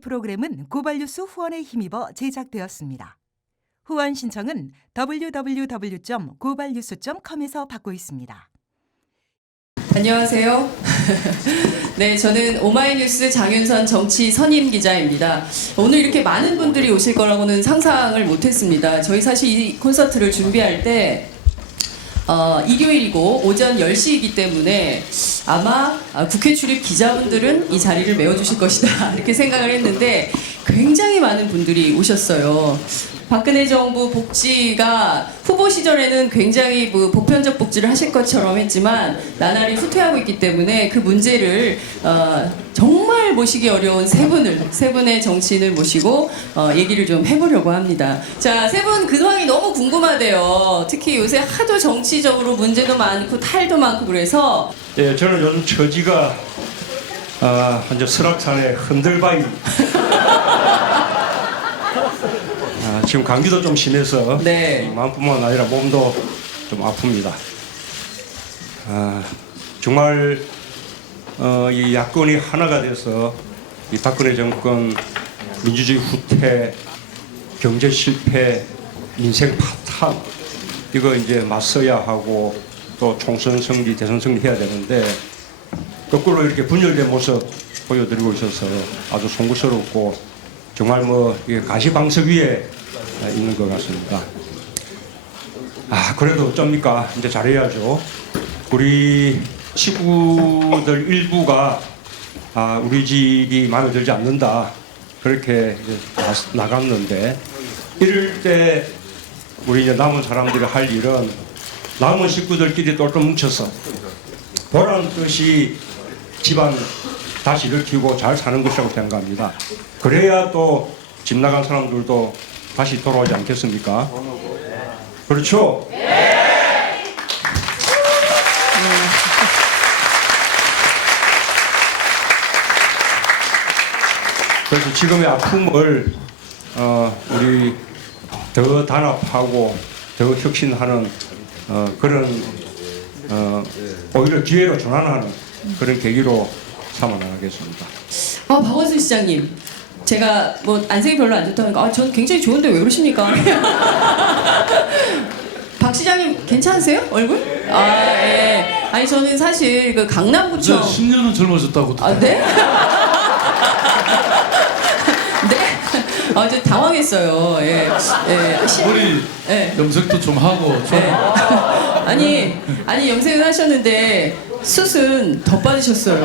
프로그램은 고발뉴스 후원에 힘입어 제작되었습니다. 후원 신청은 www.gobalnews.com에서 받고 있습니다. 안녕하세요. 네, 저는 오마이뉴스 장윤선 정치 선임 기자입니다. 오늘 이렇게 많은 분들이 오실 거라고는 상상을 못했습니다. 저희 사실 이 콘서트를 준비할 때 일요일이고 오전 10시이기 때문에 아마 국회 출입 기자분들은 이 자리를 메워주실 것이다 이렇게 생각을 했는데 굉장히 많은 분들이 오셨어요. 박근혜 정부 복지가 후보 시절에는 굉장히 보편적 복지를 하실 것처럼 했지만 나날이 후퇴하고 있기 때문에 그 문제를 정말 모시기 어려운 세 분의 정치인을 모시고 얘기를 좀 해보려고 합니다. 자, 세 분 근황이 너무 궁금하대요. 특히 요새 하도 정치적으로 문제도 많고 탈도 많고 그래서 예, 저는 요즘 처지가 완전 설악산의 흔들바위. 지금 감기도 좀 심해서 네. 마음뿐만 아니라 몸도 좀 아픕니다. 정말 이 야권이 하나가 돼서 이 박근혜 정권 민주주의 후퇴, 경제 실패, 인생 파탄 이거 이제 맞서야 하고 또 총선 승리, 대선 승리 해야 되는데 거꾸로 이렇게 분열된 모습 보여드리고 있어서 아주 송구스럽고 정말 가시방석 위에 있는 것 같습니다. 그래도 어쩝니까? 이제 잘해야죠. 우리 식구들 일부가 우리 집이 마음에 들지 않는다 그렇게 이제 나갔는데 이럴 때 우리 이제 남은 사람들이 할 일은 남은 식구들끼리 똘똘 뭉쳐서 보란 듯이 집안 다시 일으키고 잘 사는 것이라고 생각합니다. 그래야 또 집 나간 사람들도 다시 돌아오지 않겠습니까? 그렇죠? 그래서 지금의 아픔을 우리 더 단합하고 더 혁신하는 그런 오히려 기회로 전환하는 그런 계기로 삼아 나가겠습니다. 박원순 시장님, 제가 안색이 별로 안 좋다니까 전 굉장히 좋은데 왜 그러십니까? 박 시장님 괜찮으세요? 얼굴? 예. 아니 저는 사실 그 강남구청 10년은 젊어졌다고. 네? 네? 저 당황했어요. 예. 머리 염색도 좀 하고 좀. 아니 염색은 하셨는데 숱은 더 빠지셨어요.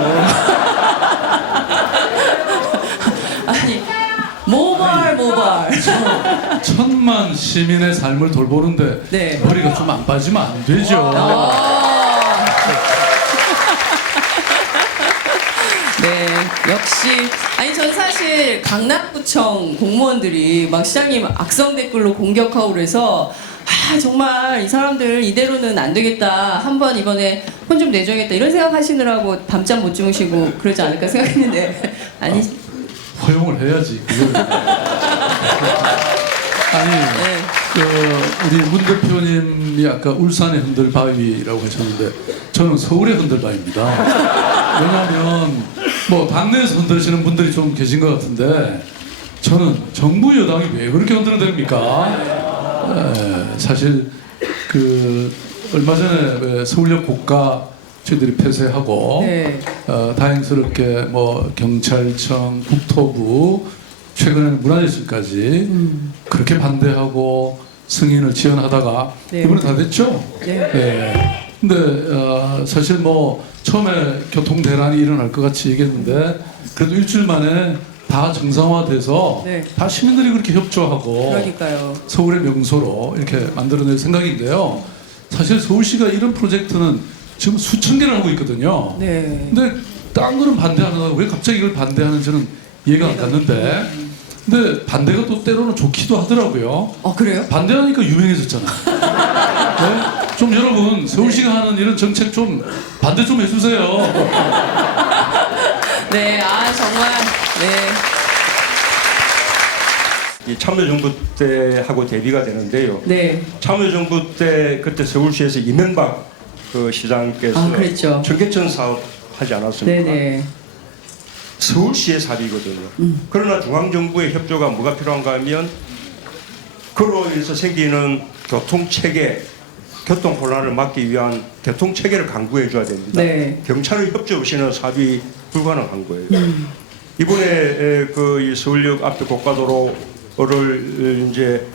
아니 모발. 천만 시민의 삶을 돌보는데 네. 머리가 좀 안 빠지면 안 되죠. 네, 역시 전 사실 강남구청 공무원들이 막 시장님 악성 댓글로 공격하고 그래서 정말 이 사람들 이대로는 안 되겠다. 한번 이번에 혼 좀 내줘야겠다. 이런 생각하시느라고 밤잠 못 주무시고 그러지 않을까 생각했는데 아니. 허용을 해야지. 아니, 우리 문 대표님이 아까 울산의 흔들바위라고 하셨는데 저는 서울의 흔들바위입니다. 왜냐하면 당내에서 흔드시는 분들이 좀 계신 것 같은데 저는 정부 여당이 왜 그렇게 흔들어댑니까? 사실 얼마 전에 서울역 고가 저희들이 폐쇄하고 네. 다행스럽게 경찰청, 국토부, 최근에는 문화예술까지 그렇게 반대하고 승인을 지연하다가 네. 이번에 다 됐죠? 네. 근데 사실 처음에 교통 대란이 일어날 것 같이 얘기했는데 그래도 일주일 만에 다 정상화돼서 네. 다 시민들이 그렇게 협조하고 그러니까요. 서울의 명소로 이렇게 만들어낼 생각인데요. 사실 서울시가 이런 프로젝트는 지금 수천 개를 하고 있거든요. 네. 근데 딴 거는 반대하는데 왜 갑자기 이걸 반대하는지는 이해가 안 갔는데 근데 반대가 또 때로는 좋기도 하더라고요. 그래요? 반대하니까 유명해졌잖아요. 네? 좀 여러분 서울시가 하는 이런 정책 좀 반대 좀 해주세요. 네, 정말 이 참여정부 때하고 대비가 되는데요. 네. 참여정부 때 그때 서울시에서 이명박 시장께서 그랬죠. 청계천 사업 하지 않았습니까? 네네. 서울시의 사비거든요. 그러나 중앙정부의 협조가 뭐가 필요한가 하면 그로 인해서 생기는 교통체계, 교통혼란을 막기 위한 교통체계를 강구해 줘야 됩니다. 네. 경찰의 협조 없이는 사업이 불가능한 거예요. 이번에 그 이 서울역 앞에 고가도로를 이제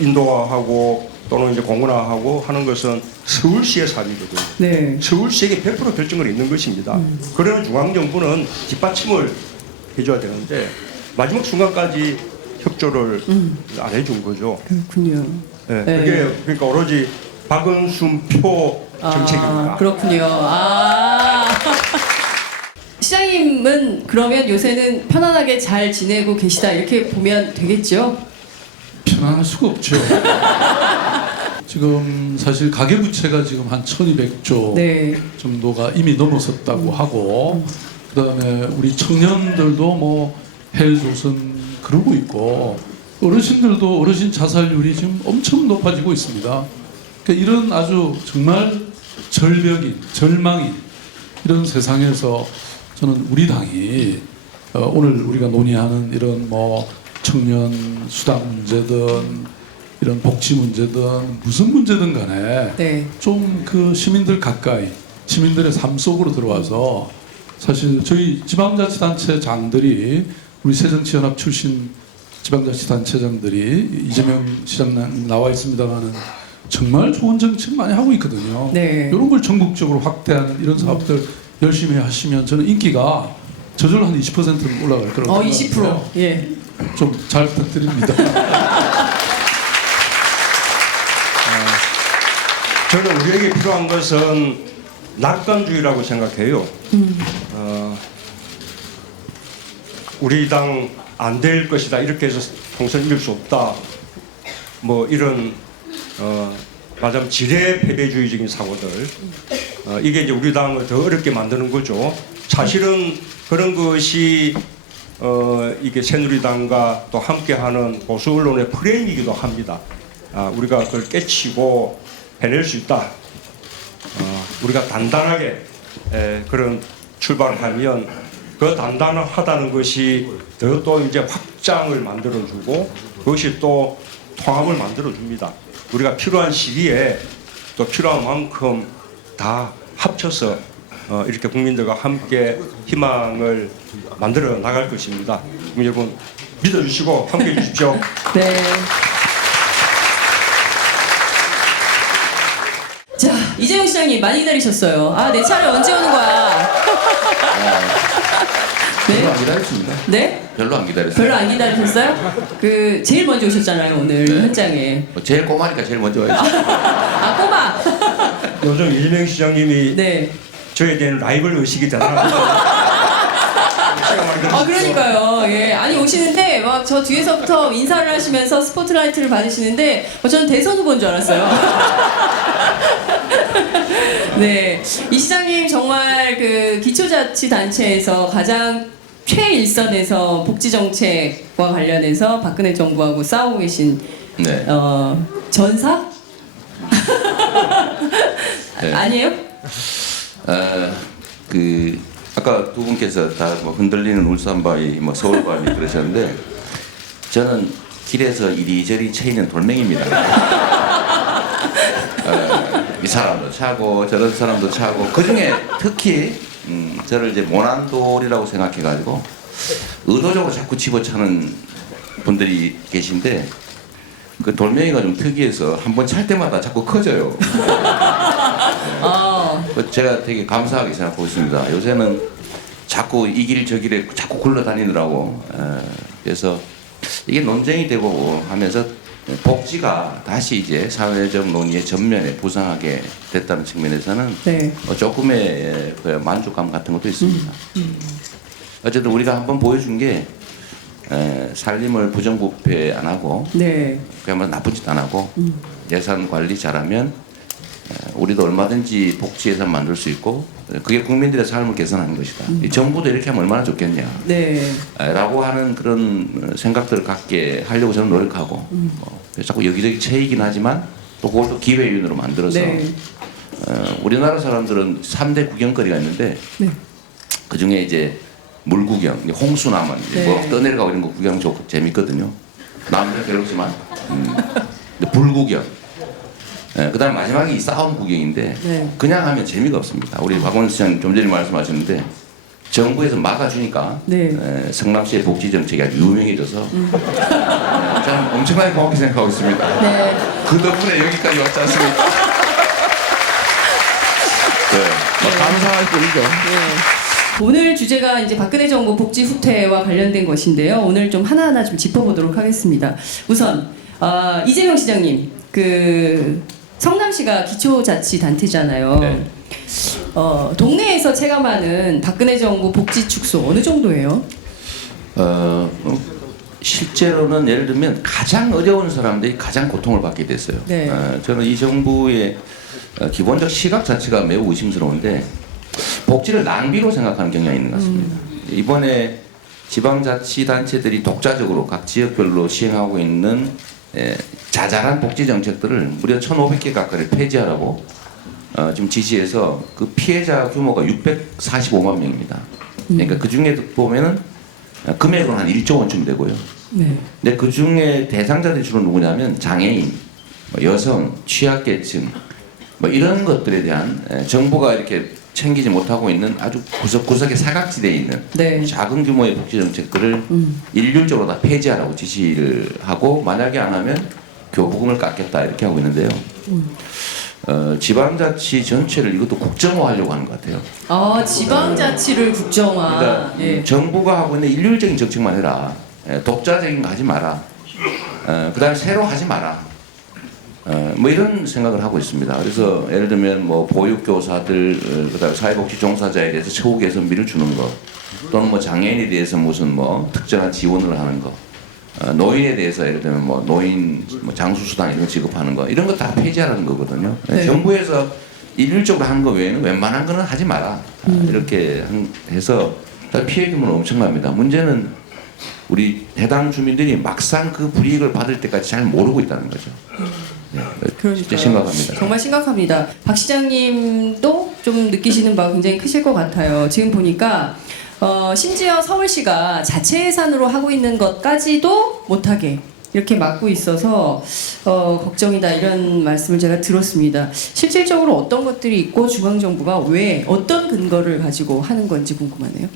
인도화하고 또는 이제 공원화하고 하는 것은 서울시의 사업이거든요. 네. 서울시에게 100% 결정을 있는 것입니다. 그러나 중앙정부는 뒷받침을 해줘야 되는데 마지막 순간까지 협조를 안 해준 거죠. 그렇군요. 네. 네. 그게 그러니까 오로지 박은순표 정책입니다. 아, 그렇군요. 아. 시장님은 그러면 요새는 편안하게 잘 지내고 계시다 이렇게 보면 되겠죠? 편안할 수가 없죠. 지금 사실 가계부채가 지금 한 1200조 네. 정도가 이미 넘어섰다고 하고 그다음에 우리 청년들도 뭐 헬조선 그러고 있고 어르신들도 어르신 자살률이 지금 엄청 높아지고 있습니다. 그러니까 이런 아주 정말 절벽인 절망인 이런 세상에서 저는 우리 당이 오늘 우리가 논의하는 이런 뭐 청년 수당 문제든 이런 복지 문제든 무슨 문제든 간에 네. 좀 그 시민들 가까이 시민들의 삶 속으로 들어와서 사실 저희 지방자치단체장들이 우리 새정치연합 출신 지방자치단체장들이 이재명 시장 나와 있습니다만은 정말 좋은 정책 많이 하고 있거든요. 네. 이런 걸 전국적으로 확대하는 이런 사업들 열심히 하시면 저는 인기가 저절로 한 20%는 올라갈 거라고 20%. 예. 좀 잘 부탁드립니다. 저는 우리에게 필요한 것은 낙관주의라고 생각해요. 우리 당 안 될 것이다 이렇게 해서 총선 이길 수 없다. 뭐 이런 말하자면 지레 패배주의적인 사고들 이게 이제 우리 당을 더 어렵게 만드는 거죠. 사실은 그런 것이 이게 새누리당과 또 함께하는 보수 언론의 프레임이기도 합니다. 우리가 그걸 깨치고 해낼 수 있다. 우리가 단단하게 그런 출발을 하면 그 단단하다는 것이 더 또 이제 확장을 만들어주고 그것이 또 통합을 만들어줍니다. 우리가 필요한 시기에 또 필요한 만큼 다 합쳐서 이렇게 국민들과 함께 희망을 만들어 나갈 것입니다. 여러분 믿어주시고 함께해 주십시오. 네. 자, 이재용 시장님 많이 기다리셨어요. 아, 내 차례 언제 오는 거야? 별로 네? 안 기다렸습니다. 네? 별로 안 기다렸어요. 별로 안 기다리셨어요? 그 제일 먼저 오셨잖아요, 오늘 네. 현장에. 뭐 제일 꼬마니까 제일 먼저 와야지. 아, 꼬마. 요즘 이재명 시장님이 네. 저에 대한 라이벌 의식이 대단합니다. 아, 그러니까요. 예. 아니, 오시는데, 막 저 뒤에서부터 인사를 하시면서 스포트라이트를 받으시는데, 저는 대선 후보인 줄 알았어요. 네. 이 시장님 정말 그 기초자치단체에서 가장 최일선에서 복지정책과 관련해서 박근혜 정부하고 싸우고 계신, 네. 전사? 네. 아니에요? 그 아까 두 분께서 다 뭐 흔들리는 울산바위, 뭐 서울바위 그러셨는데 저는 길에서 이리저리 쳐있는 돌멩이입니다. 이 사람도 차고 저런 사람도 차고 그 중에 특히 저를 이제 모난돌이라고 생각해가지고 의도적으로 자꾸 집어차는 분들이 계신데 그 돌멩이가 좀 특이해서 한번 찰 때마다 자꾸 커져요. 제가 되게 감사하게 생각하고 있습니다. 요새는 자꾸 이 길 저 길에 자꾸 굴러다니느라고 그래서 이게 논쟁이 되고 하면서 복지가 다시 이제 사회적 논의의 전면에 부상하게 됐다는 측면에서는 네. 조금의 그 만족감 같은 것도 있습니다. 어쨌든 우리가 한번 보여준 게 살림을 부정부패 안 하고 네. 그야말로 나쁜 짓 안 하고 예산 관리 잘하면 우리도 얼마든지 복지 예산 만들 수 있고 그게 국민들의 삶을 개선하는 것이다. 이 정부도 이렇게 하면 얼마나 좋겠냐. 네. 라고 하는 그런 생각들을 갖게 하려고 저는 노력하고 자꾸 여기저기 채이긴 하지만 또 그걸 또 기회윤으로 만들어서 네. 우리나라 사람들은 3대 구경거리가 있는데 네. 그 중에 이제 물구경, 이제 홍수 나면 네. 뭐 떠내려가고 이런 거 구경 좋고 재밌거든요. 남들은 괴롭지만 근데 불구경. 예, 그다음 마지막이 이 싸움 구경인데 네. 그냥 하면 재미가 없습니다. 우리 박원순 시장 좀 전에 말씀하셨는데 정부에서 막아주니까 네. 성남시의 복지 정책이 아주 유명해져서 저는 엄청나게 고맙게 생각하고 있습니다. 네. 그 덕분에 여기까지 왔지 않습니까? 네, 감사할 뿐이죠. 네. 오늘 주제가 이제 박근혜 정부 복지 후퇴와 관련된 것인데요. 오늘 좀 하나하나 좀 짚어보도록 하겠습니다. 우선 이재명 시장님, 그 성남시가 기초자치단체잖아요. 네. 동네에서 체감하는 박근혜 정부 복지 축소 어느 정도예요? 실제로는 예를 들면 가장 어려운 사람들이 가장 고통을 받게 됐어요. 네. 저는 이 정부의 기본적 시각 자체가 매우 의심스러운데 복지를 낭비로 생각하는 경향이 있는 것 같습니다. 이번에 지방자치단체들이 독자적으로 각 지역별로 시행하고 있는 자잘한 복지 정책들을 무려 1,500개 가까이를 폐지하라고 지금 지시해서 그 피해자 규모가 645만 명입니다. 그러니까 그 중에 보면은 금액은 한 1조 원쯤 되고요. 네. 근데 그 중에 대상자들이 주로 누구냐면 장애인, 뭐 여성, 취약계층 뭐 이런 것들에 대한 정부가 이렇게 챙기지 못하고 있는 아주 구석구석에 사각지대에 있는 네. 작은 규모의 복지 정책들을 일률적으로 다 폐지하라고 지시를 하고 만약에 안 하면 교부금을 깎겠다 이렇게 하고 있는데요. 지방자치 전체를 이것도 국정화하려고 하는 것 같아요. 지방자치를 국정화. 그러니까 예. 정부가 하고 있는 일률적인 정책만 해라. 독자적인 거 하지 마라. 그다음에 새로 하지 마라. 뭐 이런 생각을 하고 있습니다. 그래서 예를 들면 뭐 보육교사들, 그다음에 사회복지 종사자에 대해서 처우 개선비를 주는 거, 또는 뭐 장애인에 대해서 무슨 뭐 특정한 지원을 하는 거, 노인에 대해서 예를 들면 뭐 노인 뭐 장수수당 이런 거 지급하는 거, 이런 거 다 폐지하라는 거거든요. 네. 정부에서 일률적으로 하는 거 외에는 웬만한 거는 하지 마라. 이렇게 해서 피해 규모는 엄청납니다. 문제는 우리 해당 주민들이 막상 그 불이익을 받을 때까지 잘 모르고 있다는 거죠. 네, 진짜 심각합니다. 정말 심각합니다. 박 시장님도 좀 느끼시는 바가 굉장히 크실 것 같아요. 지금 보니까 심지어 서울시가 자체 예산으로 하고 있는 것까지도 못하게 이렇게 막고 있어서 걱정이다 이런 말씀을 제가 들었습니다. 실질적으로 어떤 것들이 있고 중앙정부가 왜 어떤 근거를 가지고 하는 건지 궁금하네요.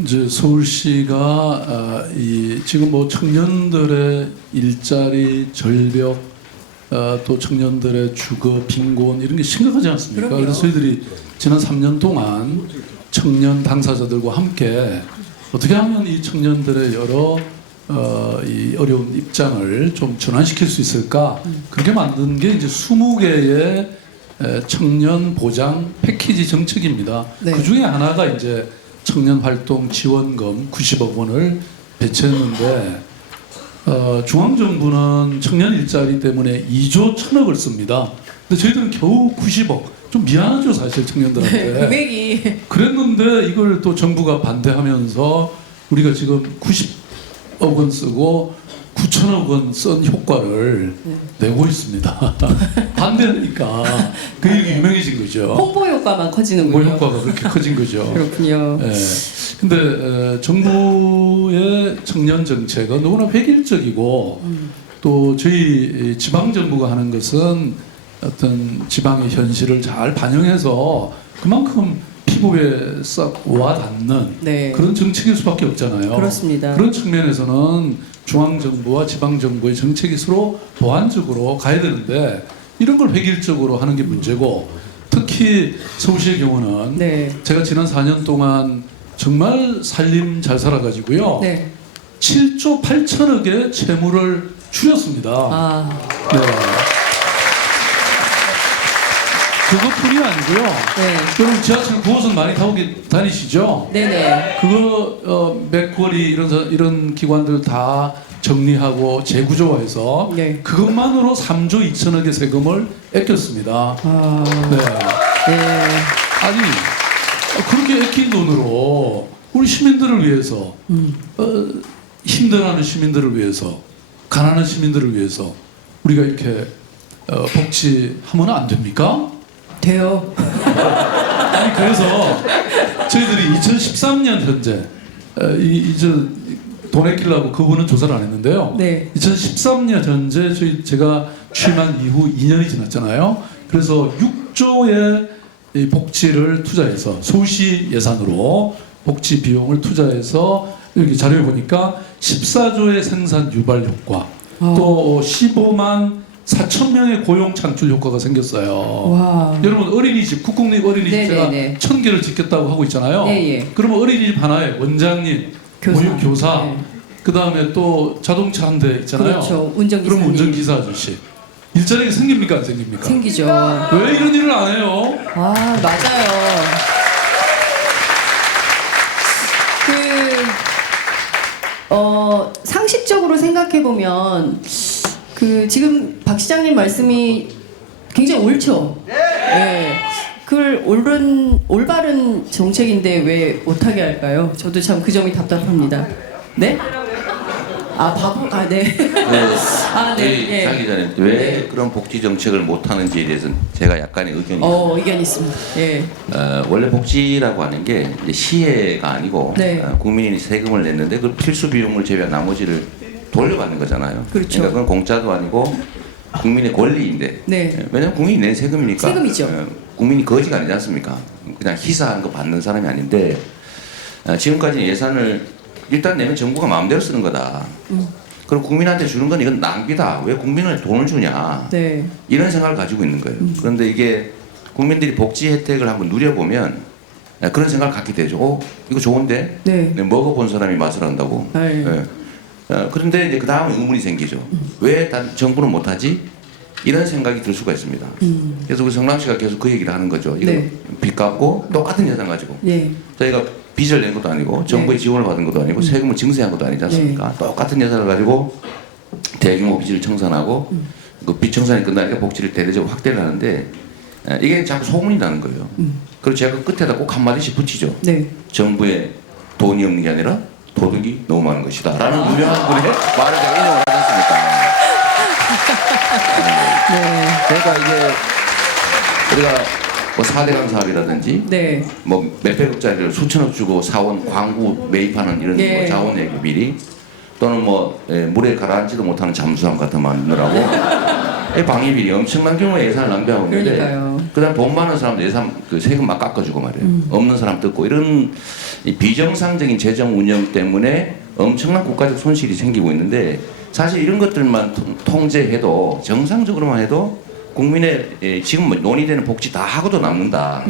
이제 서울시가 지금 뭐 청년들의 일자리, 절벽, 또 청년들의 주거, 빈곤 이런 게 심각하지 않습니까? 그럼요. 그래서 저희들이 지난 3년 동안 청년 당사자들과 함께 어떻게 하면 이 청년들의 여러 이 어려운 입장을 좀 전환시킬 수 있을까? 그렇게 만든 게 이제 20개의 청년 보장 패키지 정책입니다. 네. 그 중에 하나가 이제 청년 활동 지원금 90억 원을 배치했는데 중앙정부는 청년 일자리 때문에 2조 1,000억을 씁니다. 근데 저희들은 겨우 90억. 좀 미안하죠 사실 청년들한테. 네, 금액이 그랬는데 이걸 또 정부가 반대하면서 우리가 지금 90억 원 쓰고 9천억 원 쓴 효과를 내고 있습니다. 반대하니까 그게 이렇게 유명해진 거죠. 홍보 효과만 뭐 커지는군요. 효과가 그렇게 커진 거죠. 그렇군요. 예. 근데 정부의 청년 정책은 너무나 획일적이고 또 저희 지방 정부가 하는 것은 어떤 지방의 현실을 잘 반영해서 그만큼 피부에 싹 와닿는 네. 그런 정책일 수밖에 없잖아요. 그렇습니다. 그런 측면에서는 중앙 정부와 지방 정부의 정책이 서로 보완적으로 가야 되는데 이런 걸 획일적으로 하는 게 문제고 특히 서울시의 경우는 네. 제가 지난 4년 동안 정말 살림 잘 살아가지고요. 네. 7조 8천억의 채무를 줄였습니다. 네. 그것뿐이 아니고요. 네. 여러분 지하철 9호선 많이 타고 다니시죠? 네네. 그거 맥쿼리 이런 기관들 다 정리하고 재구조화해서 네. 그것만으로 3조 2천억의 세금을 아꼈습니다. 네. 네. 아니 그렇게 아낀 돈으로 우리 시민들을 위해서 힘들어하는 시민들을 위해서 가난한 시민들을 위해서 우리가 이렇게 복지하면 안 됩니까? 돼요. 아니 그래서 저희들이 2013년 현재 이제 돈에 끼려고 그분은 조사를 안 했는데요. 네. 2013년 현재 제가 취임한 이후 2년이 지났잖아요. 그래서 6조의 이 복지를 투자해서 서울시 예산으로 복지 비용을 투자해서 여기 자료에 보니까 14조의 생산 유발 효과, 또 15만 4천 명의 고용 창출 효과가 생겼어요. 와. 여러분 어린이집 국공립 어린이집 네네네. 제가 1000개를 짓겠다고 하고 있잖아요. 예. 그러면 어린이집 하나에 원장님, 교사, 네. 그 다음에 또 자동차 한 대 있잖아요. 그렇죠. 운전기사님. 그럼 운전기사 아저씨 일자리가 생깁니까 안 생깁니까? 생기죠. 왜 이런 일을 안 해요? 아, 맞아요. 상식적으로 생각해 보면 지금 박 시장님 말씀이 굉장히 옳죠. 네. 그걸 올바른 정책인데 왜 못하게 할까요? 저도 참 그 점이 답답합니다. 네? 네. 아, 네. 예. 장 기자님 왜 그런 복지 정책을 못 하는지에 대해서는 제가 약간의 의견이 있습니다. 의견 있습니다. 예. 원래 복지라고 하는 게 이제 시혜가 아니고 네. 국민이 세금을 냈는데 그 필수 비용을 제외한 나머지를 돌려받는 거잖아요. 그렇죠. 그러니까 그건 공짜도 아니고 국민의 권리인데. 네. 왜냐하면 국민이 낸 세금이니까. 세금이죠. 국민이 거지가 아니지 않습니까? 그냥 희사한 거 받는 사람이 아닌데 지금까지 예산을 일단 내면 정부가 마음대로 쓰는 거다. 그럼 국민한테 주는 건 이건 낭비다. 왜 국민을 돈을 주냐. 네. 이런 생각을 가지고 있는 거예요. 그런데 이게 국민들이 복지 혜택을 한번 누려보면 그런 생각을 갖게 되죠. 이거 좋은데? 네. 먹어본 사람이 맛을 안다고. 네. 그런데 이제 그 다음에 의문이 생기죠. 왜 정부는 못하지? 이런 생각이 들 수가 있습니다. 그래서 우리 성남 씨가 계속 그 얘기를 하는 거죠. 이거 네. 빚 갚고 똑같은 예산 가지고. 네. 저희가 빚을 낸 것도 아니고 정부의 지원을 받은 것도 아니고 세금을 증세한 것도 아니지 않습니까? 똑같은 예산을 가지고 대규모 빚을 청산하고 그 빚 청산이 끝나니까 복지를 대대적으로 확대를 하는데 이게 자꾸 소문이 나는 거예요. 그리고 제가 그 끝에다 꼭 한마디씩 붙이죠. 네. 정부에 돈이 없는 게 아니라 도둑이 너무 많은 것이다 라는 유명한 분의 말을 제가 인용을 하지 않습니까? 네. 그러니까 이게 우리가 뭐 4대강 사업이라든지 네. 뭐 몇백억짜리를 수천억 주고 사온 광구 매입하는 이런 예. 뭐 자원 얘기 비리 또는 뭐 물에 가라앉지도 못하는 잠수함 같은 거 만드느라고 방위비리 엄청난 규모의 예산을 낭비하고 있는데 그러니까요. 그다음 돈 많은 사람도 예산 그 세금 막 깎아주고 말이에요. 없는 사람 뜯고 이런 이 비정상적인 재정 운영 때문에 엄청난 국가적 손실이 생기고 있는데 사실 이런 것들만 통제해도 정상적으로만 해도 국민의 지금 논의되는 복지 다 하고도 남는다.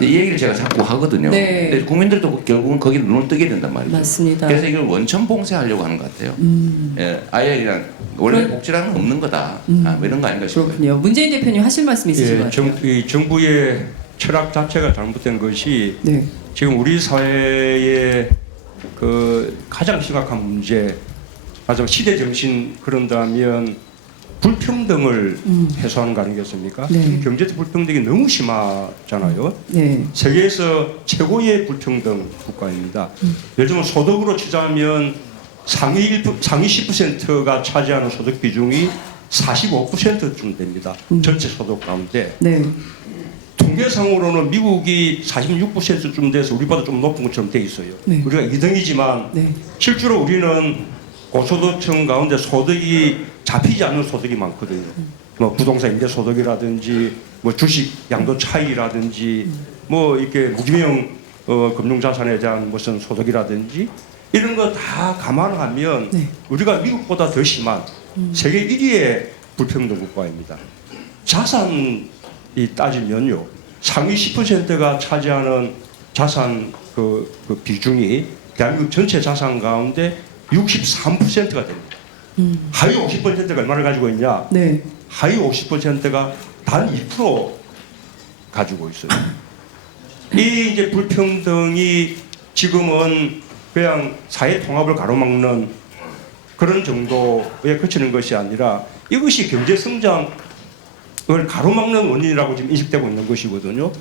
이 얘기를 제가 자꾸 하거든요. 네. 근데 국민들도 결국은 거기를 눈을 뜨게 된단 말이죠. 맞습니다. 그래서 이걸 원천 봉쇄하려고 하는 것 같아요. 아예 그냥 원래 복지라는 건 없는 거다. 뭐 이런 거 아닌가 싶어요. 그렇군요. 문재인 대표님 하실 말씀 있으신 것 같아요. 이 정부의 철학 자체가 잘못된 것이 네. 지금 우리 사회의 그 가장 심각한 문제, 맞아 시대 정신 그런다면 불평등을 해소하는 거 아니겠습니까? 네. 경제적 불평등이 너무 심하잖아요. 네. 세계에서 최고의 불평등 국가입니다. 예를 들면 소득으로 치자면 상위 10%가 차지하는 소득 비중이 45%쯤 됩니다. 전체 소득 가운데. 네. 통계상으로는 미국이 46%쯤 돼서 우리보다 좀 높은 것처럼 돼 있어요. 네. 우리가 2등이지만 네. 실제로 우리는 고소득층 가운데 소득이 잡히지 않는 소득이 많거든요. 뭐 부동산 임대 소득이라든지 뭐 주식 양도 차익이라든지 뭐 이렇게 무기명 금융 자산에 대한 무슨 소득이라든지 이런 거 다 감안하면 네. 우리가 미국보다 더 심한 세계 1위의 불평등 국가입니다. 자산이 따지면요. 상위 10%가 차지하는 자산 그 비중이 대한민국 전체 자산 가운데 63%가 됩니다. 하위 50%가 얼마를 가지고 있냐? 네. 하위 50%가 단 2% 가지고 있어요. 이 이제 불평등이 지금은 그냥 사회 통합을 가로막는 그런 정도에 그치는 것이 아니라 이것이 경제 성장을 가로막는 원인이라고 지금 인식되고 있는 것이거든요.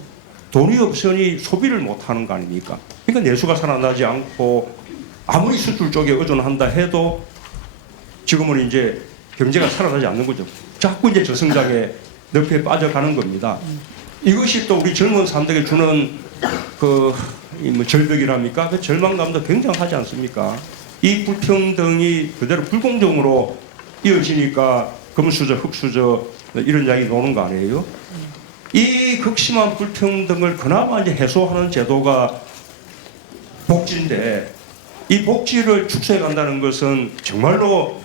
돈이 없으니 소비를 못하는 거 아닙니까? 그러니까 내수가 살아나지 않고 아무리 수출 쪽에 의존한다 해도 지금은 이제 경제가 살아나지 않는 거죠. 자꾸 이제 저성장의 늪에 빠져가는 겁니다. 이것이 또 우리 젊은 사람들에게 주는 그 뭐 절벽이랍니까? 그 절망감도 굉장하지 않습니까? 이 불평등이 그대로 불공정으로 이어지니까 금수저, 흑수저 이런 이야기 나오는 거 아니에요? 이 극심한 불평등을 그나마 이제 해소하는 제도가 복지인데 이 복지를 축소해 간다는 것은 정말로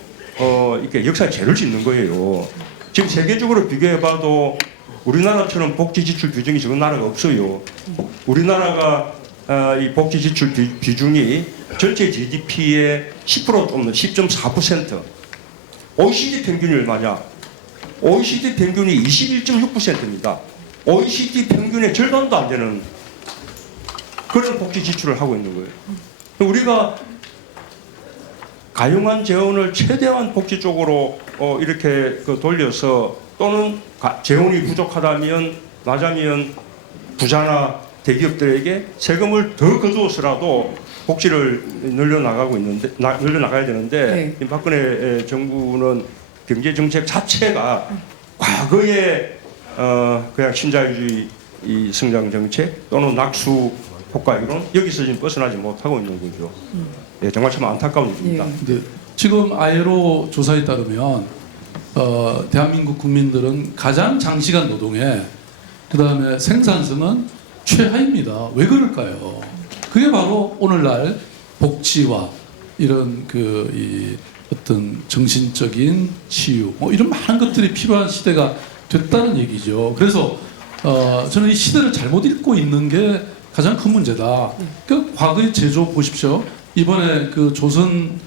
이렇게 역사에 죄를 짓는 거예요. 지금 세계적으로 비교해봐도 우리나라처럼 복지 지출 비중이 적은 나라가 없어요. 우리나라가 이 복지 지출 비중이 전체 GDP의 10% 좀 10.4%. OECD 평균이 얼마냐? OECD 평균이 21.6%입니다. OECD 평균의 절반도 안 되는 그런 복지 지출을 하고 있는 거예요. 우리가 가용한 재원을 최대한 복지 쪽으로 이렇게 돌려서 또는 재원이 부족하다면 나자면 부자나 대기업들에게 세금을 더 거두어서라도 복지를 늘려나가야 되는데 네. 박근혜 정부는 경제 정책 자체가 과거의 그냥 신자유주의 이 성장 정책 또는 낙수 효과 이론 여기서 지금 벗어나지 못하고 있는 거죠. 네, 정말 참 안타까운 일입니다. 근데 지금 아예로 조사에 따르면 대한민국 국민들은 가장 장시간 노동에 그다음에 생산성은 최하입니다. 왜 그럴까요? 그게 바로 오늘날 복지와 이런 이 어떤 정신적인 치유 뭐 이런 많은 것들이 필요한 시대가 됐다는 얘기죠. 그래서 저는 이 시대를 잘못 읽고 있는 게 가장 큰 문제다. 그 과거의 제조 보십시오. 이번에 그 조선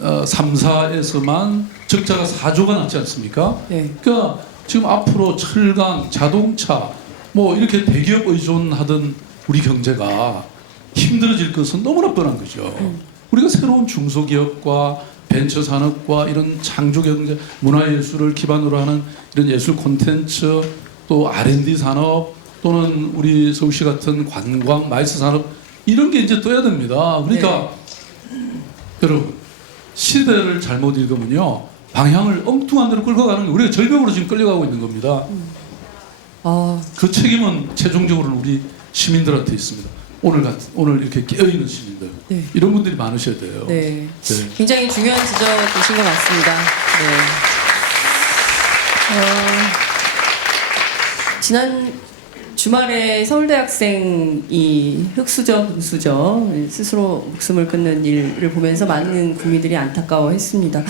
3사에서만 적자가 4조가 났지 않습니까? 네. 그러니까 지금 앞으로 철강, 자동차 뭐 이렇게 대기업 의존하던 우리 경제가 힘들어질 것은 너무나 뻔한 거죠. 우리가 새로운 중소기업과 벤처 산업과 이런 창조 경제, 문화예술을 기반으로 하는 이런 예술 콘텐츠 또 R&D 산업 또는 우리 서울시 같은 관광, 마이스 산업 이런 게 이제 떠야 됩니다. 그러니까 여러분 시대를 잘못 읽으면요 방향을 엉뚱한 데로 끌고 가는 거 우리가 절벽으로 지금 끌려가고 있는 겁니다. 그 책임은 최종적으로는 우리 시민들한테 있습니다. 오늘 이렇게 깨어 있는 시민들 네. 이런 분들이 많으셔야 돼요. 네. 네. 굉장히 중요한 지적이신 것 같습니다. 네. 지난 주말에 서울대학생이 흑수저, 금수저 스스로 목숨을 끊는 일을 보면서 많은 국민들이 안타까워했습니다.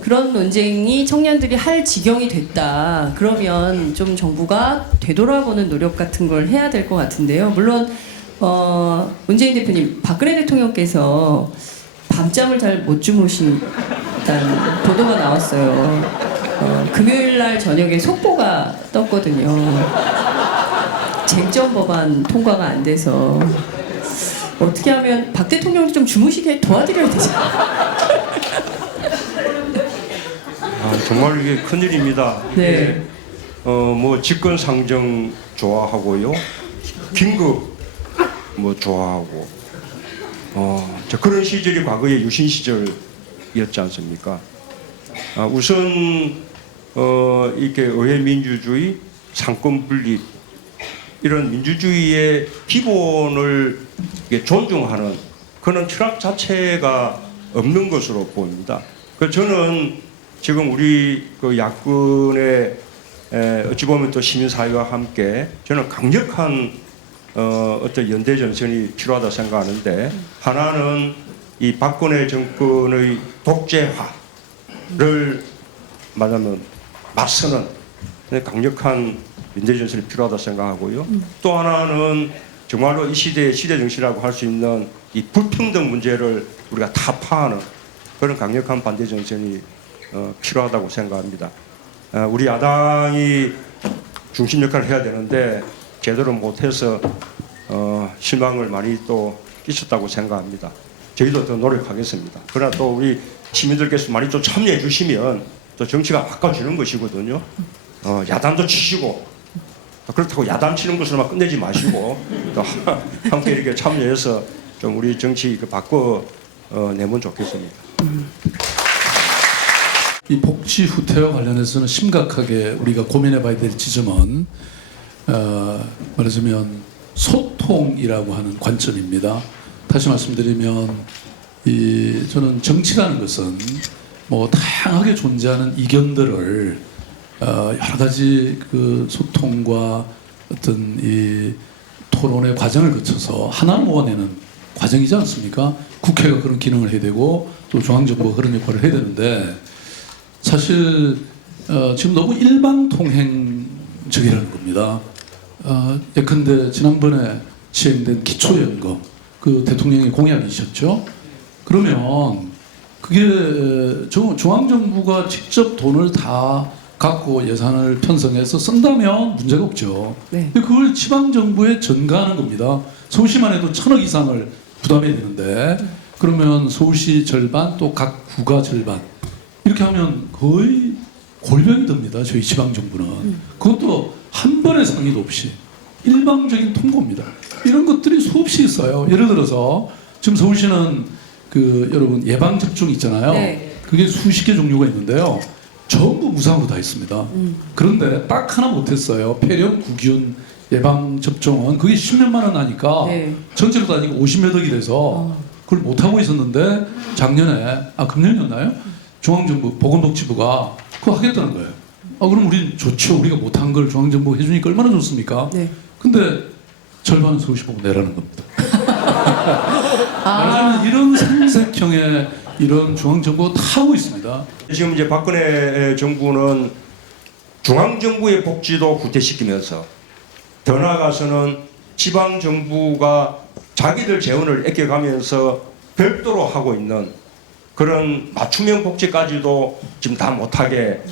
그런 논쟁이 청년들이 할 지경이 됐다. 그러면 좀 정부가 되돌아보는 노력 같은 걸 해야 될 것 같은데요. 물론 문재인 대표님, 박근혜 대통령께서 밤잠을 잘 못 주무신다는 보도가 나왔어요. 금요일 날 저녁에 속보가 떴거든요. 쟁점 법안 통과가 안 돼서 어떻게 하면 박 대통령도 좀 주무시게 도와드려야 되잖아요. 정말 이게 큰일입니다. 네. 뭐 집권 상정 좋아하고요. 긴급 뭐 좋아하고 그런 시절이 과거의 유신 시절이었지 않습니까? 우선 이렇게 의회 민주주의, 상권 분립 이런 민주주의의 기본을 존중하는 그런 철학 자체가 없는 것으로 보입니다. 저는 지금 우리 그 야권의 어찌 보면 또 시민사회와 함께 저는 강력한 어떤 연대 전선이 필요하다 생각하는데 하나는 이 박근혜 정권의 독재화를 말하면 맞서는 강력한 연대 전선이 필요하다 생각하고요. 또 하나는 정말로 이 시대의 시대 정신이라고 할 수 있는 이 불평등 문제를 우리가 타파하는 그런 강력한 반대 전선이 필요하다고 생각합니다. 우리 야당이 중심 역할을 해야 되는데 제대로 못해서 실망을 많이 또 끼쳤다고 생각합니다. 저희도 더 노력하겠습니다. 그러나 또 우리 시민들께서 많이 좀 참여해 주시면 또 정치가 바꿔주는 것이거든요. 야단도 치시고 그렇다고 야단 치는 것으로만 끝내지 마시고 또 함께 이렇게 참여해서 좀 우리 정치 바꿔 내면 좋겠습니다. 이 복지 후퇴와 관련해서는 심각하게 우리가 고민해봐야 될 지점은 말하자면 소통이라고 하는 관점입니다. 다시 말씀드리면 저는 정치라는 것은 뭐 다양하게 존재하는 이견들을 여러 가지 그 소통과 어떤 이 토론의 과정을 거쳐서 하나 모아내는 과정이지 않습니까? 국회가 그런 기능을 해야 되고 또 중앙정부가 그런 역할을 해야 되는데 사실 지금 너무 일방통행적이라는 겁니다. 예컨대 지난번에 시행된 기초연금 그 대통령의 공약이셨죠. 그러면 그게 중앙정부가 직접 돈을 다 갖고 예산을 편성해서 쓴다면 문제가 없죠. 네. 근데 그걸 지방정부에 전가하는 겁니다. 서울시만 해도 1,000억 이상을 부담해야 되는데 그러면 서울시 절반 또 각 구가 절반 이렇게 하면 거의 골병이 듭니다. 저희 지방정부는. 그것도 한 번의 상의도 없이 일방적인 통고입니다. 이런 것들이 수없이 있어요. 예를 들어서 지금 서울시는 그 여러분 예방접종 있잖아요. 네. 그게 수십 개 종류가 있는데요. 전부 무상으로 다 있습니다. 그런데 딱 하나 못했어요. 폐렴, 구균 예방접종은 그게 10몇만 원 하니까 네. 전체로 따지고 50몇 억이 돼서 그걸 못하고 있었는데 작년에 금년이었나요? 중앙정부 보건복지부가 그거 하겠다는 거예요. 그럼 우린 좋죠. 우리가 못한 걸 중앙정부가 해주니까 얼마나 좋습니까? 네. 근데 절반은 서울시 보고 내라는 겁니다. 말하자면 이런 삼색형의 이런 중앙정부가 다 하고 있습니다. 지금 이제 박근혜 정부는 중앙정부의 복지도 후퇴시키면서 더 나아가서는 지방정부가 자기들 재원을 아껴가면서 별도로 하고 있는 그런 맞춤형 복지까지도 지금 다 못하게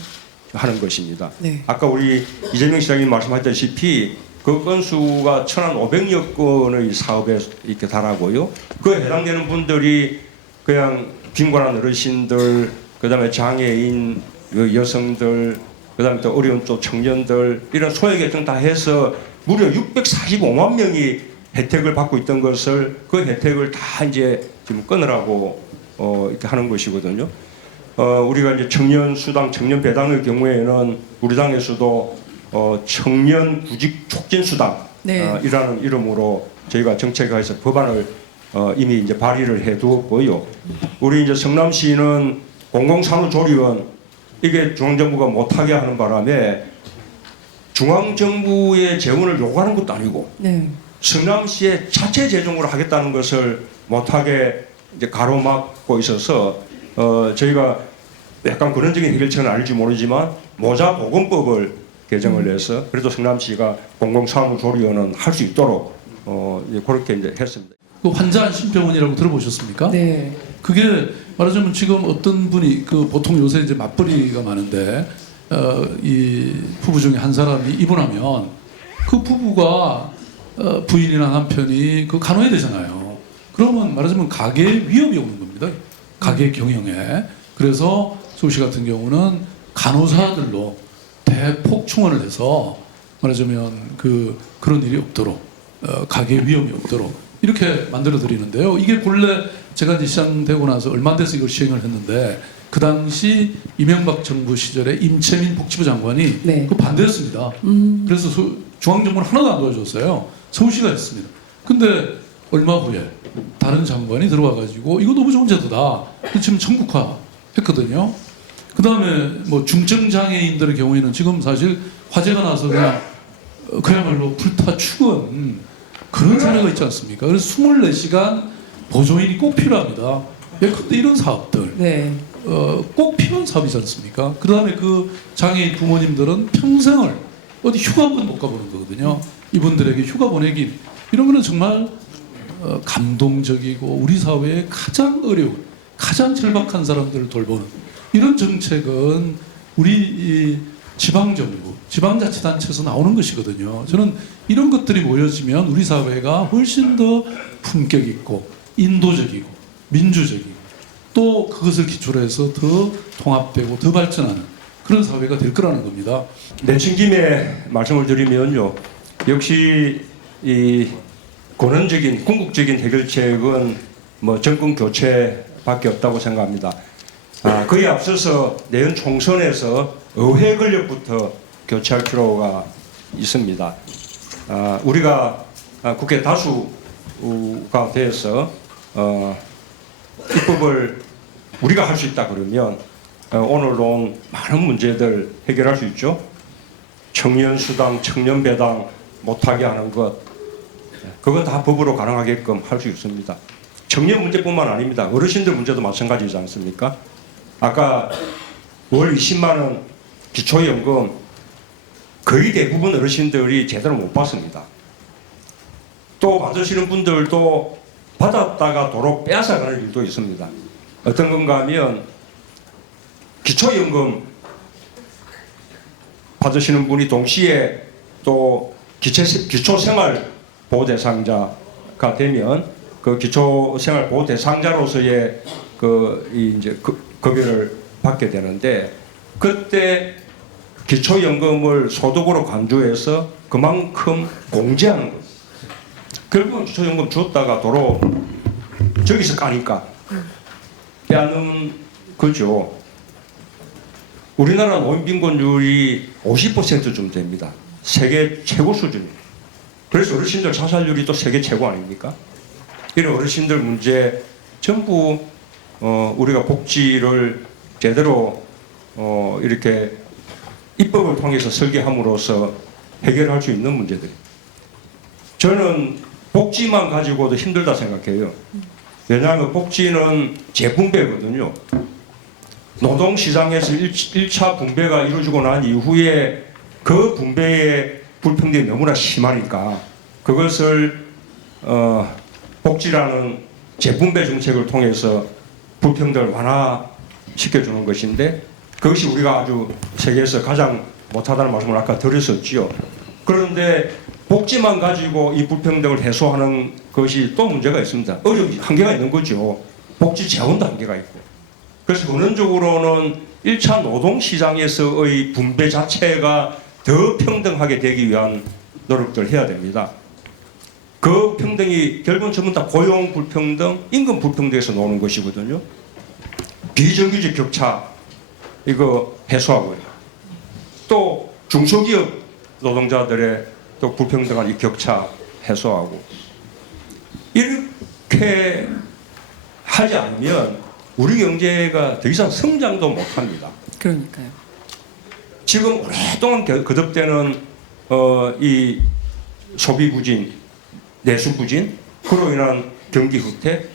하는 것입니다. 네. 아까 우리 이재명 시장님 말씀하셨다시피 그 건수가 1,500여 건의 사업에 이렇게 달하고요. 그 해당되는 분들이 그냥 빈곤한 어르신들, 그다음에 장애인 여성들, 그다음에 또 어려운 또 청년들 이런 소외계층 다 해서 무려 645만 명이 혜택을 받고 있던 것을 그 혜택을 다 이제 지금 끊으라고 이렇게 하는 것이거든요. 우리가 이제 청년 수당, 청년 배당의 경우에는 우리 당에서도 청년 구직 촉진 수당 네. 이라는 이름으로 저희가 정책화해서 법안을 이미 이제 발의를 해두었고요. 우리 이제 성남시는 공공산후조리원 이게 중앙정부가 못하게 하는 바람에 중앙정부의 재원을 요구하는 것도 아니고 네. 성남시의 자체 재정으로 하겠다는 것을 못하게 이제 가로막고 있어서 저희가 약간 근원적인 해결책은 아닐지 모르지만 모자 보건법을 개정을 해서 그래도 성남시가 공공산후조리원은 할 수 있도록 이제 그렇게 이제 했습니다. 그 환자 안심병원이라고 들어보셨습니까? 네. 그게 말하자면 지금 어떤 분이 그 보통 요새 이제 맞벌이가 많은데 이 부부 중에 한 사람이 입원하면 그 부부가 부인이나 남편이 그 간호해야 되잖아요. 그러면 말하자면 가계 위협이 오는 겁니다. 가계 경영에. 그래서 서울시 같은 경우는 간호사들로 대폭 충원을 해서 말하자면 그런 일이 없도록 가계 위험이 없도록 이렇게 만들어 드리는데요. 이게 본래 제가 이제 시장되고 나서 얼마 안 돼서 이걸 시행을 했는데 그 당시 이명박 정부 시절에 임채민 복지부 장관이 네. 그 반대했습니다. 그래서 중앙정부는 하나도 안 도와줬어요. 서울시가 했습니다. 근데 얼마 후에 다른 장관이 들어와가지고 이거 너무 좋은 제도다. 지금 전국화 했거든요. 그 다음에 뭐 중증 장애인들의 경우에는 지금 사실 화재가 나서 그냥 그야말로 불타 죽은 그런 사례가 있지 않습니까? 그래서 24시간 보조인이 꼭 필요합니다. 예컨대 이런 사업들 네. 꼭 필요한 사업이지 않습니까? 그 다음에 그 장애인 부모님들은 평생을 어디 휴가 한 번 못 가보는 거거든요. 이분들에게 휴가 보내기 이런 거는 정말 감동적이고 우리 사회에 가장 어려운 가장 절박한 사람들을 돌보는 이런 정책은 우리 이 지방정부, 지방자치단체에서 나오는 것이거든요. 저는 이런 것들이 모여지면 우리 사회가 훨씬 더 품격 있고 인도적이고 민주적이고 또 그것을 기초로 해서 더 통합되고 더 발전하는 그런 사회가 될 거라는 겁니다. 내친 김에 말씀을 드리면요. 역시 이 근원적인 궁극적인 해결책은 뭐 정권 교체밖에 없다고 생각합니다. 그에 앞서서 내년 총선에서 의회 권력부터 교체할 필요가 있습니다. 우리가 국회 다수가 돼서 입법을 우리가 할 수 있다 그러면 오늘 온 많은 문제들 해결할 수 있죠. 청년 수당, 청년 배당 못하게 하는 것, 그거 다 법으로 가능하게끔 할 수 있습니다. 청년 문제뿐만 아닙니다. 어르신들 문제도 마찬가지지 않습니까? 아까 월 20만 원 기초연금 거의 대부분 어르신들이 제대로 못 받습니다. 또 받으시는 분들도 받았다가 도로 빼앗아가는 일도 있습니다. 어떤 건가 하면 기초연금 받으시는 분이 동시에 또 기초생활보호 대상자가 되면 그 기초생활보호 대상자로서의 이제 급여를 받게 되는데, 그때 기초연금을 소득으로 간주해서 그만큼 공제하는 거예요. 결국은 기초연금 줬다가 도로 저기서 까니까 빼앗는 거죠. 우리나라 노인 빈곤율이 50%쯤 됩니다. 세계 최고 수준입니다. 그래서 어르신들 자살률이 또 세계 최고 아닙니까? 이런 어르신들 문제 전부 우리가 복지를 제대로 이렇게 입법을 통해서 설계함으로써 해결할 수 있는 문제들입니다. 저는 복지만 가지고도 힘들다 생각해요. 왜냐하면 복지는 재분배거든요. 노동시장에서 1차 분배가 이루어지고 난 이후에 그 분배의 불평등이 너무나 심하니까 그것을 복지라는 재분배 정책을 통해서 불평등을 완화시켜주는 것인데, 그것이 우리가 아주 세계에서 가장 못하다는 말씀을 아까 드렸었지요. 그런데 복지만 가지고 이 불평등을 해소하는 것이 또 문제가 있습니다. 한계가 있는 거죠. 복지 재원도 한계가 있고. 그래서 근원적으로는 1차 노동시장에서의 분배 자체가 더 평등하게 되기 위한 노력들을 해야 됩니다. 그 평등이 결국은 전부 다 고용 불평등, 임금 불평등에서 나오는 것이거든요. 비정규직 격차 이거 해소하고요. 또 중소기업 노동자들의 또 불평등한 이 격차 해소하고, 이렇게 하지 않으면 우리 경제가 더 이상 성장도 못합니다. 그러니까요. 지금 오랫동안 거듭되는 이 소비 부진, 내수 부진, 그로 인한 경기 후퇴,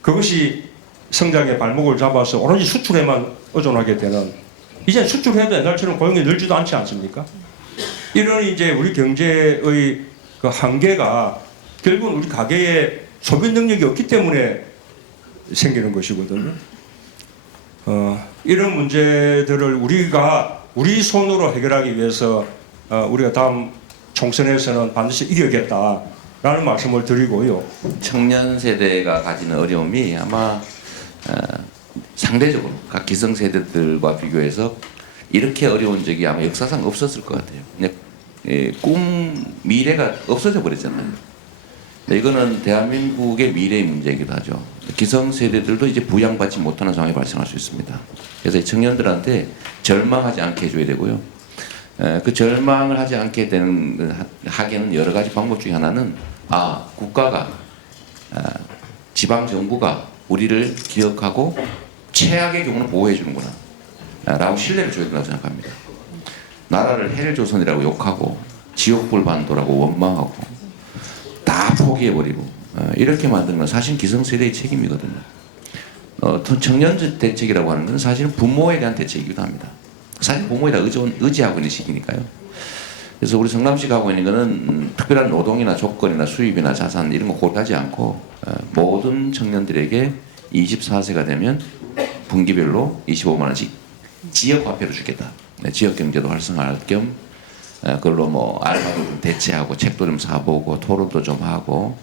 그것이 성장의 발목을 잡아서 오로지 수출에만 의존하게 되는, 이제 수출해도 옛날처럼 고용이 늘지도 않지 않습니까? 이런 이제 우리 경제의 그 한계가 결국은 우리 가계의 소비 능력이 없기 때문에 생기는 것이거든요. 이런 문제들을 우리 손으로 해결하기 위해서 우리가 다음 총선에서는 반드시 이겨야겠다라는 말씀을 드리고요. 청년 세대가 가지는 어려움이 아마 상대적으로 각 기성세대들과 비교해서 이렇게 어려운 적이 아마 역사상 없었을 것 같아요. 미래가 없어져 버렸잖아요. 이거는 대한민국의 미래의 문제이기도 하죠. 기성세대들도 이제 부양받지 못하는 상황이 발생할 수 있습니다. 그래서 청년들한테 절망하지 않게 해줘야 되고요. 그 절망을 하지 않게 되는 하기에는 여러 가지 방법 중에 하나는 국가가 지방 정부가 우리를 기억하고 최악의 경우는 보호해 주는구나 라고 신뢰를 줘야 된다고 생각합니다. 나라를 헬조선이라고 욕하고 지옥불 반도라고 원망하고 다 포기해버리고 이렇게 만드는 건 사실 기성세대의 책임이거든요. 청년 대책이라고 하는 건 사실은 부모에 대한 대책이기도 합니다. 사실 부모에 다 의지하고 있는 시기니까요. 그래서 우리 성남시가 하고 있는 것은 특별한 노동이나 조건이나 수입이나 자산 이런 거 고려하지 않고 모든 청년들에게 24세가 되면 분기별로 25만 원씩 지역 화폐로 주겠다. 지역 경제도 활성화할 겸 그걸로 뭐 알바도 좀 대체하고 책도 좀 사보고 토론도 좀 하고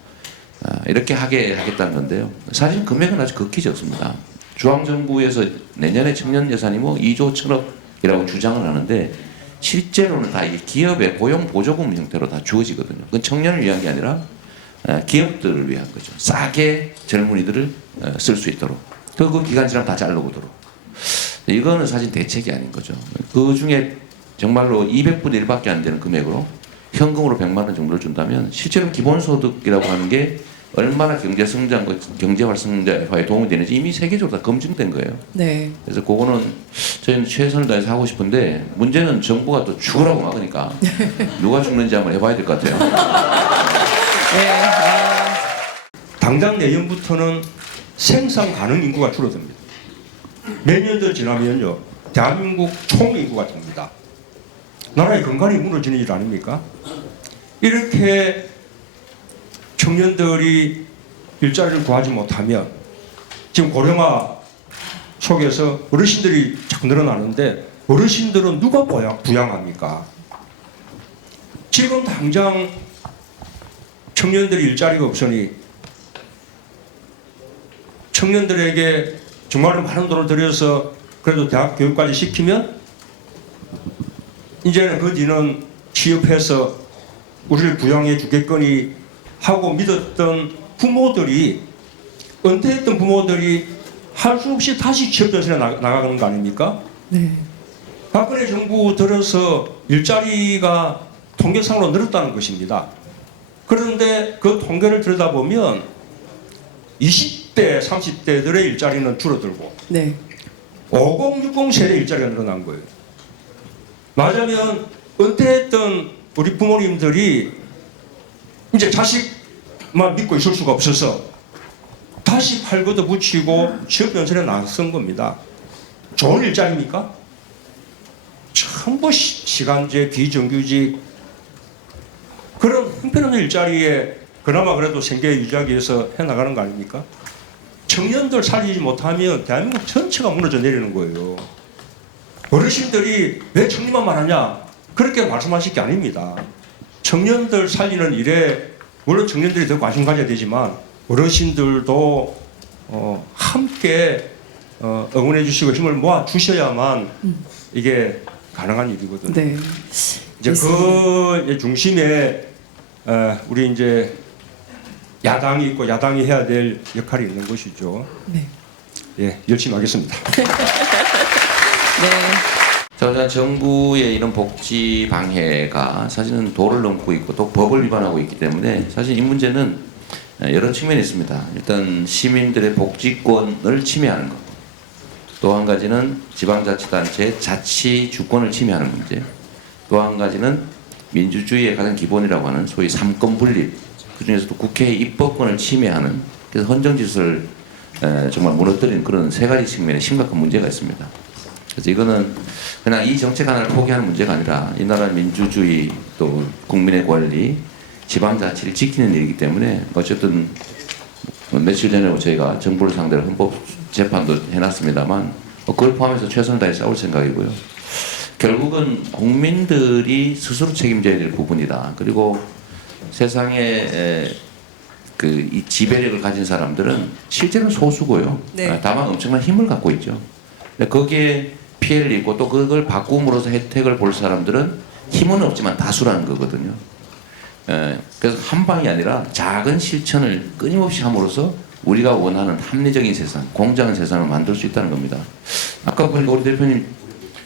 이렇게 하겠다는 건데요. 사실 금액은 아주 극히 적습니다. 중앙정부에서 내년에 청년 예산이 뭐 2조 1천억이라고 주장을 하는데 실제로는 다 이게 기업의 고용 보조금 형태로 다 주어지거든요. 그건 청년을 위한 게 아니라 기업들을 위한 거죠. 싸게 젊은이들을 쓸 수 있도록. 그 기간 지나면 다 잘라오도록. 이거는 사실 대책이 아닌 거죠. 그 중에 정말로 200분의 1밖에 안 되는 금액으로 현금으로 100만 원 정도를 준다면 실제로 기본소득이라고 하는 게 얼마나 경제 성장과 경제 활성화에 도움이 되는지 이미 세계적으로 다 검증된 거예요. 네. 그래서 그거는 저희는 최선을 다해서 하고 싶은데 문제는 정부가 또 죽으라고 막으니까 누가 죽는지 한번 해봐야 될 것 같아요. 네. 당장 내년부터는 생산 가능 인구가 줄어듭니다. 몇 년 더 지나면요, 대한민국 총 인구가 됩니다. 나라의 건강이 무너지는 일 아닙니까? 이렇게 청년들이 일자리를 구하지 못하면 지금 고령화 속에서 어르신들이 자꾸 늘어나는데 어르신들은 누가 부양합니까? 지금 당장 청년들이 일자리가 없으니 청년들에게 정말로 많은 돈을 들여서 그래도 대학 교육까지 시키면 이제는 그 뒤는 취업해서 우리를 부양해 주겠거니 하고 믿었던 부모들이, 은퇴했던 부모들이 할 수 없이 다시 취업전선에 나가는 거 아닙니까? 네. 박근혜 정부 들어서 일자리가 통계상으로 늘었다는 것입니다. 그런데 그 통계를 들여다보면 20대, 30대들의 일자리는 줄어들고 네. 50, 60 세대 일자리가 늘어난 거예요. 맞으면 은퇴했던 우리 부모님들이 이제 자식만 믿고 있을 수가 없어서 다시 팔 걷어붙이고 취업 연설에 나선 겁니다. 좋은 일자리입니까? 전부 시간제, 비정규직 그런 형편없는 일자리에 그나마 그래도 생계 유지하기 위해서 해나가는 거 아닙니까? 청년들 살리지 못하면 대한민국 전체가 무너져 내리는 거예요. 어르신들이 왜 청년만 말하냐 그렇게 말씀하실 게 아닙니다. 청년들 살리는 일에 물론 청년들이 더 관심 가져야 되지만 어르신들도 함께 응원해 주시고 힘을 모아 주셔야만 이게 가능한 일이거든요. 네. 이제 그 중심에 우리 이제 야당이 있고 야당이 해야 될 역할이 있는 것이죠. 네. 예, 열심히 하겠습니다. 네. 자, 정부의 이런 복지 방해가 사실은 도를 넘고 있고 또 법을 위반하고 있기 때문에 사실 이 문제는 여러 측면이 있습니다. 일단 시민들의 복지권을 침해하는 것. 또 한 가지는 지방자치단체의 자치 주권을 침해하는 문제. 또 한 가지는 민주주의의 가장 기본이라고 하는 소위 삼권 분립. 그중에서도 국회의 입법권을 침해하는 그래서 헌정질서를 정말 무너뜨리는 그런 세 가지 측면의 심각한 문제가 있습니다. 그래서 이거는 그냥 이 정책 하나를 포기하는 문제가 아니라 이 나라 민주주의 또 국민의 권리 지방자치를 지키는 일이기 때문에 어쨌든 며칠 전에 저희가 정부를 상대로 헌법재판도 해놨습니다만 그걸 포함해서 최선을 다해 싸울 생각이고요. 결국은 국민들이 스스로 책임져야 될 부분이다. 그리고 세상에 이 지배력을 가진 사람들은 실제로 소수고요. 네. 다만 엄청난 힘을 갖고 있죠. 근데 거기에 피해를 입고 또 그걸 바꿈으로써 혜택을 볼 사람들은 힘은 없지만 다수라는 거거든요. 그래서 한 방이 아니라 작은 실천을 끊임없이 함으로써 우리가 원하는 합리적인 세상, 공정한 세상을 만들 수 있다는 겁니다. 아까 보니까 우리 대표님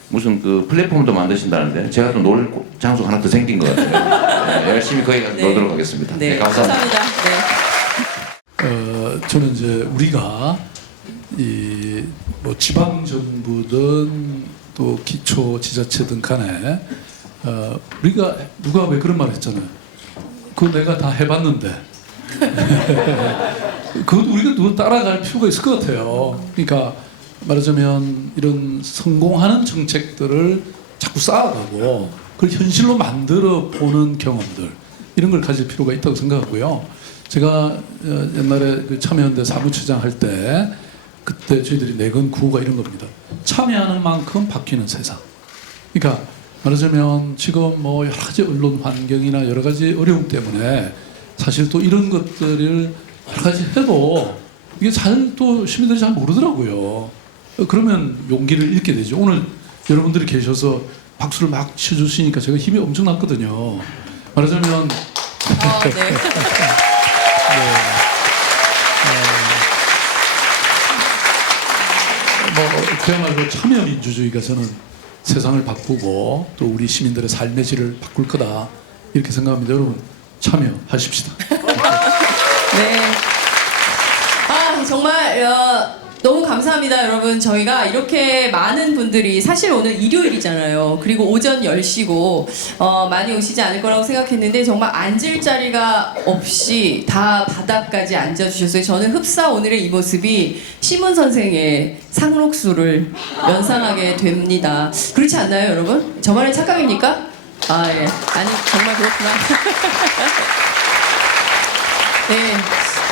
무슨 그 플랫폼도 만드신다는데 제가 좀 놀 장소가 하나 더 생긴 것 같아요. 열심히 거기 가서 놀도록 하겠습니다. 네. 감사합니다. 네. 저는 이제 우리가 뭐 지방 정부든 또 기초 지자체든 간에 우리가 누가 왜 그런 말 했잖아요. 그거 내가 다 해봤는데 그것도 우리가 누구 따라갈 필요가 있을 것 같아요. 그러니까 말하자면 이런 성공하는 정책들을 자꾸 쌓아가고 그걸 현실로 만들어 보는 경험들 이런 걸 가질 필요가 있다고 생각하고요. 제가 옛날에 그 참여연대 사무처장 할 때 그때 저희들이 내건 구호가 이런 겁니다. 참여하는 만큼 바뀌는 세상. 그러니까 말하자면 지금 뭐 여러 가지 언론 환경이나 여러 가지 어려움 때문에 사실 또 이런 것들을 여러 가지 해도 이게 잘 또 시민들이 잘 모르더라고요. 그러면 용기를 잃게 되죠. 오늘 여러분들이 계셔서 박수를 막 쳐주시니까 제가 힘이 엄청났거든요. 말하자면 네. 그야말로 참여 민주주의가 저는 세상을 바꾸고 또 우리 시민들의 삶의 질을 바꿀 거다 이렇게 생각합니다. 여러분 참여하십시다. 네. 아, 정말 너무 감사합니다, 여러분. 저희가 이렇게 많은 분들이 사실 오늘 일요일이잖아요. 그리고 오전 10시고 많이 오시지 않을 거라고 생각했는데 정말 앉을 자리가 없이 다 바닥까지 앉아주셨어요. 저는 흡사 오늘의 이 모습이 시문 선생의 상록수를 연상하게 됩니다. 그렇지 않나요, 여러분? 저만의 착각입니까? 아, 예. 아니, 정말 그렇구나. 네,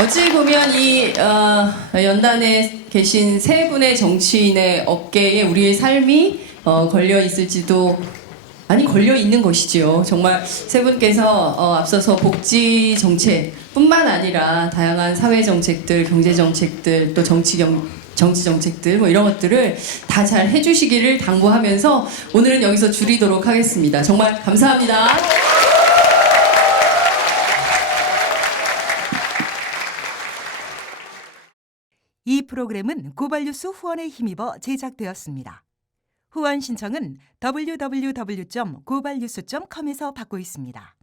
어찌 보면 이 연단에 계신 세 분의 정치인의 어깨에 우리의 삶이 걸려 있을지도 아니 걸려 있는 것이지요. 정말 세 분께서 앞서서 복지 정책뿐만 아니라 다양한 사회 정책들, 경제 정책들, 또 정치 정책들 뭐 이런 것들을 다 잘 해주시기를 당부하면서 오늘은 여기서 줄이도록 하겠습니다. 정말 감사합니다. 이 프로그램은 고발뉴스 후원에 힘입어 제작되었습니다. 후원 신청은 www.gobalnews.com에서 받고 있습니다.